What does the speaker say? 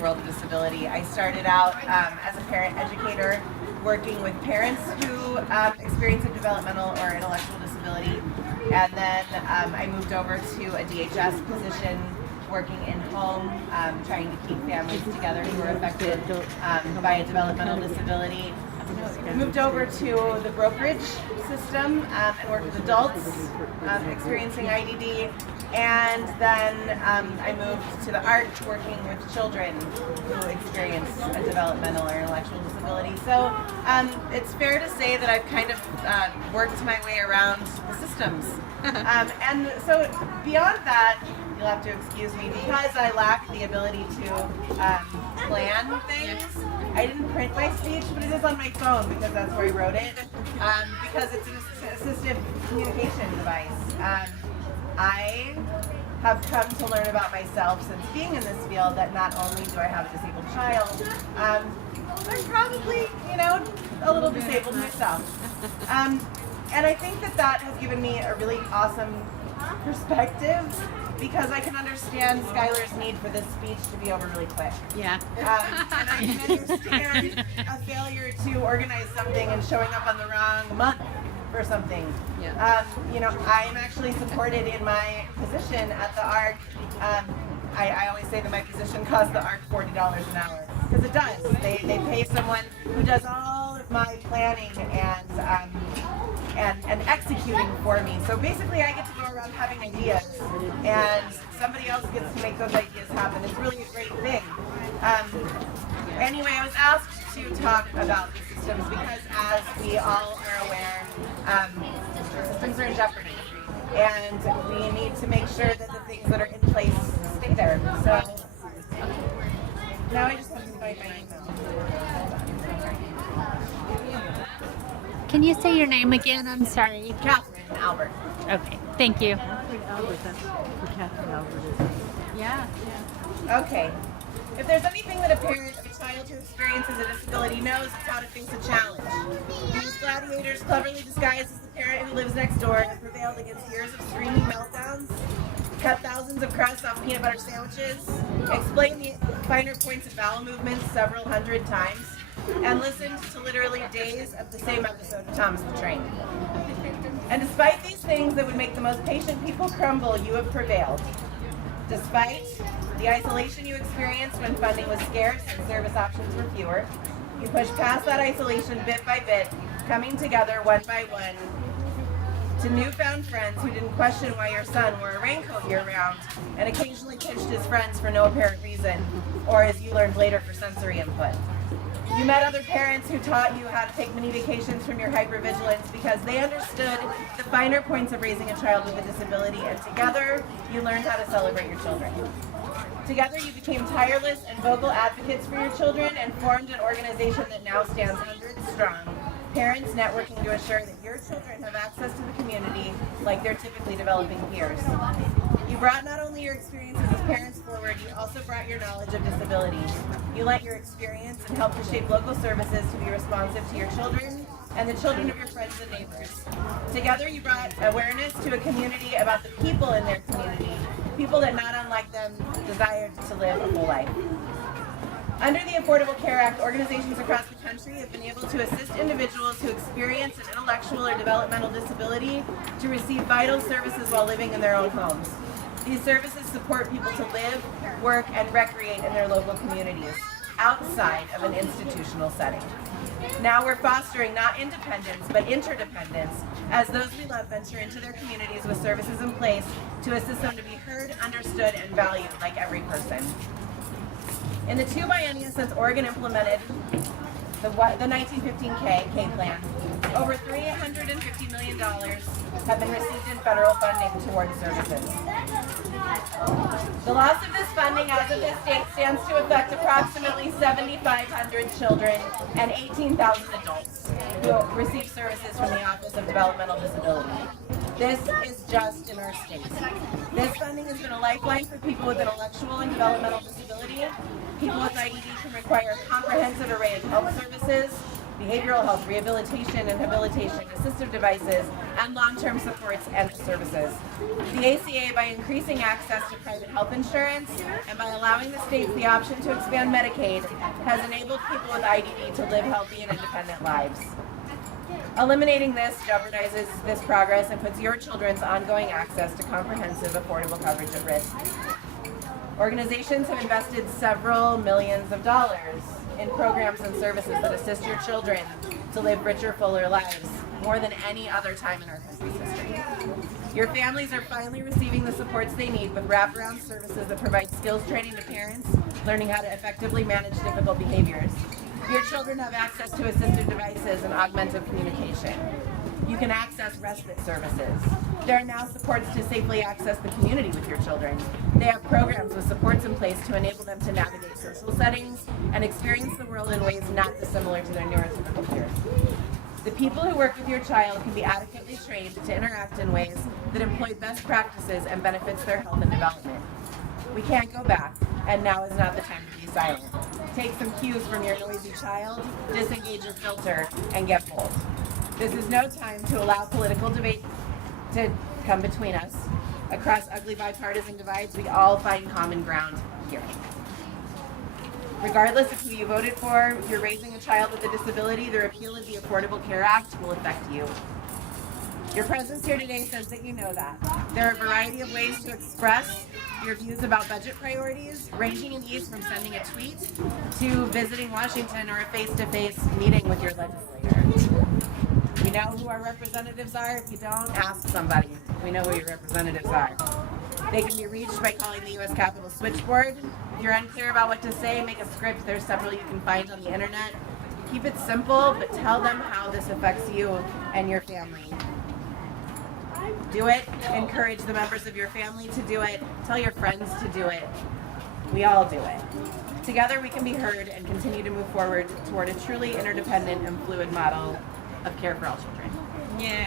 the world of disability. I started out as a parent educator working with parents who experience a developmental or intellectual disability. And then I moved over to a DHS position working in home, trying to keep families together who are affected by a developmental disability. Moved over to the brokerage system and worked with adults experiencing IDD. And then I moved to the art working with children who experience a developmental or intellectual disability. So it's fair to say that I've kind of worked my way around the systems. And so beyond that, you'll have to excuse me, because I lack the ability to plan things. I didn't print my speech, but it is on my phone because that's where I wrote it, because it's an assistive communication device. I have come to learn about myself since being in this field that not only do I have a disabled child, I'm probably, a little disabled myself. And I think that has given me a really awesome perspective, because I can understand Skylar's need for this speech to be over really quick. Yeah. And I can understand a failure to organize something and showing up on the wrong month for something. Yeah. I'm actually supported in my position at the ARC. I always say that my position costs the ARC $40 an hour, because it does. They pay someone who does all of my planning and executing for me. So basically I get to go around having ideas, and somebody else gets to make those ideas happen. It's really a great thing. Anyway, I was asked to talk about the systems because, as we all are aware, systems are in jeopardy, and we need to make sure that the things that are in place stay there. So now I just have to find my email. Can you say your name again? I'm sorry. Kathryn Albert. Okay, thank you. Kathryn Albert, that's who Kathryn Albert is. Yeah. Okay. If there's anything that a parent of a child who experiences a disability knows, it's how to face a challenge. These gladiators, cleverly disguised as the parent who lives next door, have prevailed against years of screaming meltdowns, cut thousands of crusts off peanut butter sandwiches, explained the finer points of bowel movements several hundred times, and listened to literally days of the same episode of Thomas the Train. And despite these things that would make the most patient people crumble, you have prevailed. Despite the isolation you experienced when funding was scarce and service options were fewer, you pushed past that isolation bit by bit, coming together one by one to newfound friends who didn't question why your son wore a raincoat year-round and occasionally pinched his friends for no apparent reason, or as you learned later, for sensory input. You met other parents who taught you how to take mini vacations from your hypervigilance because they understood the finer points of raising a child with a disability, and together you learned how to celebrate your children. Together you became tireless and vocal advocates for your children and formed an organization that now stands hundreds strong, parents networking to assure that your children have access to the community like their typically developing peers. You brought not only your experiences as parents forward, you also brought your knowledge of disability. You lent your experience and helped to shape local services to be responsive to your children and the children of your friends and neighbors. Together you brought awareness to a community about the people in their community, people that not unlike them desired to live a full life. Under the Affordable Care Act, organizations across the country have been able to assist individuals who experience an intellectual or developmental disability to receive vital services while living in their own homes. These services support people to live, work, and recreate in their local communities, outside of an institutional setting. Now we're fostering not independence, but interdependence, as those we love venture into their communities with services in place to assist them to be heard, understood, and valued like every person. In the 2 biennia since Oregon implemented the 1915 K plan, over $350 million have been received in federal funding towards services. The loss of this funding as of this date stands to affect approximately 7,500 children and 18,000 adults who receive services from the Office of Developmental Disability. This is just in our state. This funding has been a lifeline for people with intellectual and developmental disability. People with IDD can require a comprehensive array of health services. behavioral health, rehabilitation and habilitation, assistive devices, and long-term supports and services. The ACA, by increasing access to private health insurance and by allowing the states the option to expand Medicaid, has enabled people with IDD to live healthy and independent lives. Eliminating this jeopardizes this progress and puts your children's ongoing access to comprehensive, affordable coverage at risk. Organizations have invested several millions of dollars in programs and services that assist your children to live richer, fuller lives, more than any other time in our country's history. Your families are finally receiving the supports they need with wraparound services that provide skills training to parents, learning how to effectively manage difficult behaviors. Your children have access to assistive devices and augmented communication. You can access respite services. There are now supports to safely access the community with your children. They have programs with supports in place to enable them to navigate social settings and experience the world in ways not dissimilar to their neurotypical peers. The people who work with your child can be adequately trained to interact in ways that employ best practices and benefits their health and development. We can't go back, and now is not the time to be silent. Take some cues from your noisy child, disengage your filter, and get bold. This is no time to allow political debate to come between us. Across ugly bipartisan divides, we all find common ground here. Regardless of who you voted for, if you're raising a child with a disability, the repeal of the Affordable Care Act will affect you. Your presence here today says that you know that. There are a variety of ways to express your views about budget priorities, ranging in ease from sending a tweet to visiting Washington or a face-to-face meeting with your legislator. You know who our representatives are? If you don't, ask somebody. We know who your representatives are. They can be reached by calling the U.S. Capitol switchboard. If you're unclear about what to say, make a script. There's several you can find on the internet. Keep it simple, but tell them how this affects you and your family. Do it. Encourage the members of your family to do it. Tell your friends to do it. We all do it. Together we can be heard and continue to move forward toward a truly interdependent and fluid model of care for all children. Yeah.